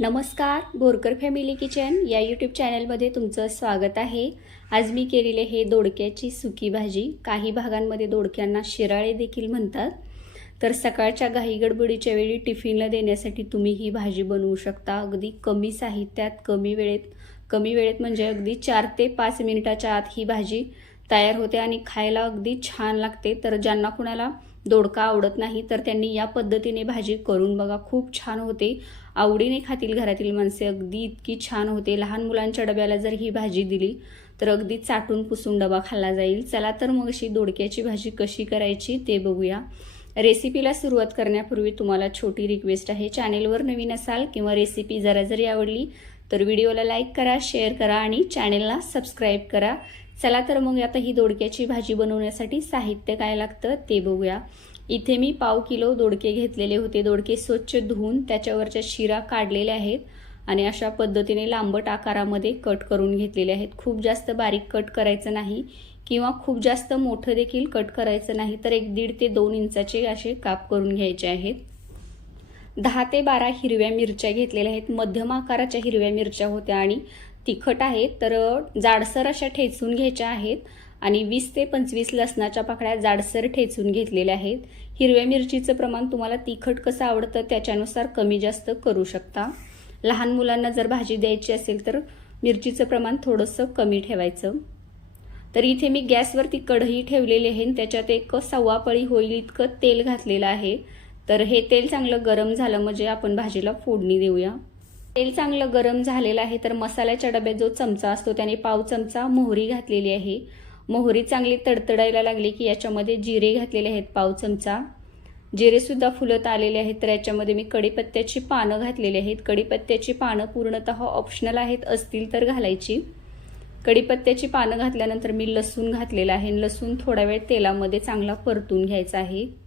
नमस्कार Borkar family kitchen या YouTube चॅनलमध्ये तुमचं स्वागत आहे. आज मी केलेले हे दोडक्याची सुकी भाजी काही भागांमध्ये दोडक्यांना शिराळे देखील म्हणतात. तर सकाळच्या घाई गडबडीच्या वेळी टिफिनला देण्यासाठी तुम्ही ही भाजी बनवू शकता. अगदी कमी साहित्यात कमी वेळेत कमी वेळेत म्हणजे अगदी चार ते पाच मिनिटाच्या आत ही भाजी तयार होते आणि खायला अगदी छान लागते. तर ज्यांना कुणाला दोडका आवडत नाही तर त्यांनी या पद्धतीने भाजी करून बघा. खूप छान होते. आवडीने खातील घरातील माणसे. अगदी इतकी छान होते. लहान मुलांच्या डब्याला जर ही भाजी दिली तर अगदी चाटून पुसून डबा खाल्ला जाईल. चला तर मग अशी दोडक्याची भाजी कशी करायची ते बघूया. रेसिपीला सुरुवात करण्यापूर्वी तुम्हाला छोटी रिक्वेस्ट आहे. चॅनेलवर नवीन असाल किंवा रेसिपी जरा जरी आवडली तर व्हिडिओला लाईक करा शेअर करा आणि चॅनेलला सबस्क्राईब करा. चला तर मग आता ही दोडक्याची भाजी बनवण्यासाठी साहित्य काय लागतं ते बघूया. इथे मी पाव किलो दोडके घेतलेले होते. दोडके स्वच्छ धुवून त्याच्यावरच्या शिरा काढलेल्या आहेत आणि अशा पद्धतीने लांबट आकारामध्ये कट करून घेतलेले आहेत. खूप जास्त बारीक कट करायचं नाही किंवा खूप जास्त मोठं देखील कट करायचं नाही तर एक दीड ते दोन इंचाचे असे काप करून घ्यायचे आहेत. दहा ते बारा हिरव्या मिरच्या घेतलेल्या आहेत. मध्यम आकाराच्या हिरव्या मिरच्या होत्या आणि तिखट आहेत तर जाडसर अशा ठेचून घ्यायच्या आहेत आणि वीस ते पंचवीस लसणाच्या पाकळ्या जाडसर ठेचून घेतलेल्या आहेत. हिरव्या मिरचीचं प्रमाण तुम्हाला तिखट कसं आवडतं त्याच्यानुसार कमी जास्त करू शकता. लहान मुलांना जर भाजी द्यायची असेल तर मिरचीचं प्रमाण थोडंसं कमी ठेवायचं. तर इथे मी गॅसवरती कढई ठेवलेली आहे त्याच्यात एक सव्वा पळी होईल इतकं तेल घातलेलं आहे. तर हे तेल चांगलं गरम झालं म्हणजे आपण भाजीला फोडणी देऊया. तेल चांगलं गरम झालेलं आहे तर मसाल्याच्या डब्यात जो चमचा असतो त्याने पाव चमचा मोहरी घातलेली आहे. मोहरी चांगली तडतडायला लागली की याच्यामध्ये जिरे घातलेले आहेत पाव चमचा. जिरेसुद्धा फुलत आलेले आहेत तर याच्यामध्ये मी कढीपत्त्याची पानं घातलेली आहेत. कढीपत्त्याची पानं पूर्णतः ऑप्शनल आहेत असतील तर घालायची. कढीपत्त्याची पानं घातल्यानंतर मी लसूण घातलेला आहे. लसूण थोडा वेळ तेलामध्ये चांगला परतून घ्यायचा आहे.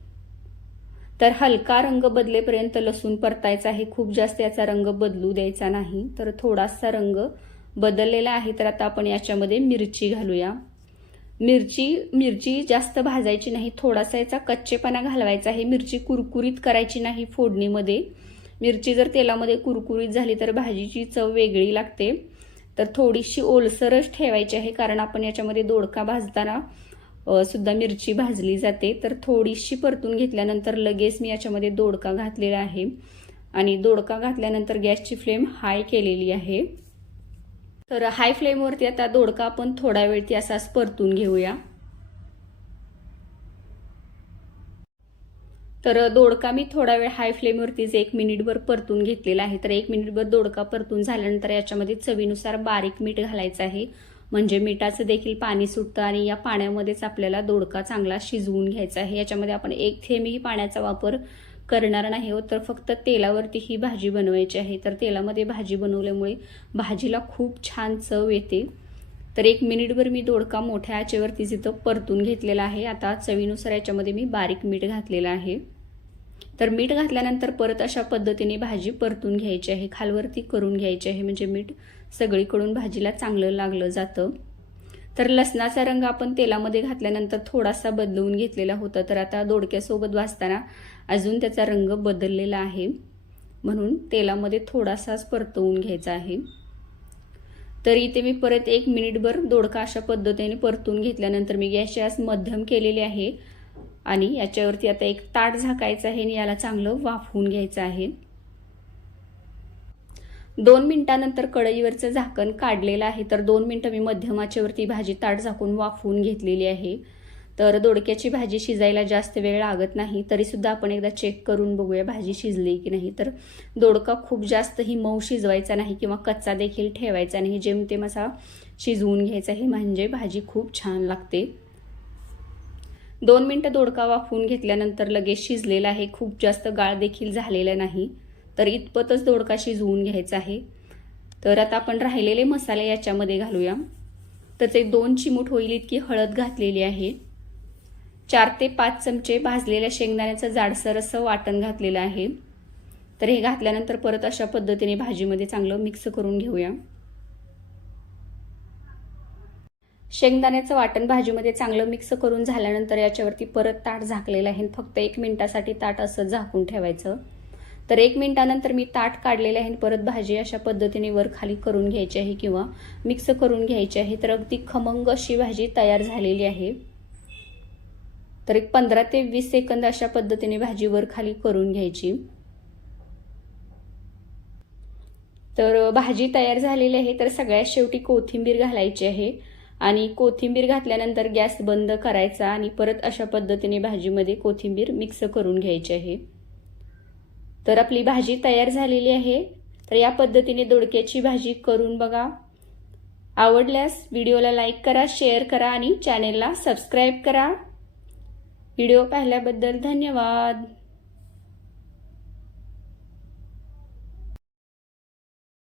तर हलका रंग बदलेपर्यंत लसूण परतायचा आहे. खूप जास्त याचा रंग बदलू द्यायचा नाही. तर थोडासा रंग बदललेला आहे. तर आता आपण याच्यामध्ये मिरची घालूया. मिरची मिरची जास्त भाजायची नाही. थोडासा याचा कच्चेपणा घालवायचा आहे. मिरची कुरकुरीत करायची नाही फोडणीमध्ये. मिरची जर तेलामध्ये कुरकुरीत झाली तर भाजीची चव वेगळी लागते. तर थोडीशी ओलसरच ठेवायची आहे. कारण आपण याच्यामध्ये दोडका भाजताना सुद्धा मिरची भाजली जाते. तर थोडीशी परतून घेतल्यानंतर लगेच मी याच्यामध्ये दोडका घातलेला आहे. आणि दोडका घातल्यानंतर गॅसची फ्लेम हाय केलेली आहे. तर हाय फ्लेमवरती आता दोडका आपण थोडा वेळ ती असाच परतून घेऊया. तर दोडका मी थोडा वेळ हाय फ्लेमवरतीच एक मिनिटभर परतून घेतलेला आहे. तर एक मिनिटभर दोडका परतून झाल्यानंतर याच्यामध्ये चवीनुसार बारीक मीठ घालायचं आहे. म्हणजे मिठाचं देखील पाणी सुटतं आणि या पाण्यामध्येच आपल्याला दोडका चांगला शिजवून घ्यायचा आहे. याच्यामध्ये आपण एक थेंबही पाण्याचा वापर करणार नाही हो तर फक्त तेलावरती ही भाजी बनवायची आहे. तर तेलामध्ये भाजी बनवल्यामुळे भाजीला खूप छान चव येते. तर एक मिनिटभर मी दोडका मोठ्या आचेवरती जिथं परतून घेतलेला आहे. आता चवीनुसार याच्यामध्ये मी बारीक मीठ घातलेलं आहे. तर मीठ घातल्यानंतर परत अशा पद्धतीने भाजी परतून घ्यायची आहे खालवरती करून घ्यायची आहे. म्हणजे मीठ सगळीकडून भाजीला चांगलं लागलं जातं. तर लसणाचा रंग आपण तेलामध्ये घातल्यानंतर थोडासा बदलवून घेतलेला होता. तर आता दोडक्यासोबत भाजताना अजून त्याचा रंग बदललेला आहे. म्हणून तेलामध्ये थोडासाच परतवून घ्यायचा आहे. तर इथे मी परत एक मिनिटभर दोडका अशा पद्धतीने परतून घेतल्यानंतर मी गॅसची आज मध्यम केलेली आहे. आणि याच्यावरती आता एक ताट झाकायचं आहे आणि याला चांगलं वाफवून घ्यायचं आहे. दोन मिनिटानंतर कढईवरचं झाकण काढलेलं आहे. तर दोन मिनटं मी मध्यमाच्यावरती भाजी ताट झाकून वाफवून घेतलेली आहे. तर दोडक्याची भाजी शिजायला जास्त वेळ लागत नाही. तरीसुद्धा आपण एकदा चेक करून बघूया भाजी शिजली की नाही. तर दोडका खूप जास्त ही मऊ शिजवायचा नाही किंवा कच्चा देखील ठेवायचा नाही. जेमतेम असा शिजवून घ्यायचा आहे. म्हणजे भाजी खूप छान लागते. दोन मिनटं दोडका वाफवून घेतल्यानंतर लगेच शिजलेला आहे. खूप जास्त गाळ देखील झालेला नाही. तर इतपतच दोडका शिजवून घ्यायचा आहे. तर आता आपण राहिलेले मसाले याच्यामध्ये घालूया. तर दोन चिमूट होईल इतकी हळद घातलेली आहे. चार ते पाच चमचे भाजलेल्या शेंगदाण्याचं जाडसर असं वाटण घातलेलं आहे. तर हे घातल्यानंतर परत अशा पद्धतीने भाजीमध्ये चांगलं मिक्स करून घेऊया. शेंगदाण्याचं वाटण भाजीमध्ये चांगलं मिक्स करून झाल्यानंतर याच्यावरती परत ताट झाकलेलं आहे. फक्त एक मिनिटासाठी ताट असं झाकून ठेवायचं. तर एक मिनिटानंतर मी ताट काढलेले आहे. आणि परत भाजी अशा पद्धतीने वर खाली करून घ्यायची आहे किंवा मिक्स करून घ्यायची आहे. तर अगदी खमंग अशी भाजी तयार झालेली आहे. तर एक पंधरा ते वीस सेकंद अशा पद्धतीने भाजी वर खाली करून घ्यायची. तर भाजी तयार झालेली आहे. तर सगळ्यात शेवटी कोथिंबीर घालायची आहे. आणि कोथिंबीर घातल्यानंतर गॅस बंद करायचा आणि परत अशा पद्धतीने भाजीमध्ये कोथिंबीर मिक्स करून घ्यायची आहे. तर आपली भाजी तयार झालेली आहे. तर या पद्धतीने दोडक्याची भाजी करून बघा. आवडल्यास व्हिडिओला लाईक करा शेअर करा आणि चॅनेलला सबस्क्राईब करा. व्हिडिओ पाहिल्याबद्दल धन्यवाद.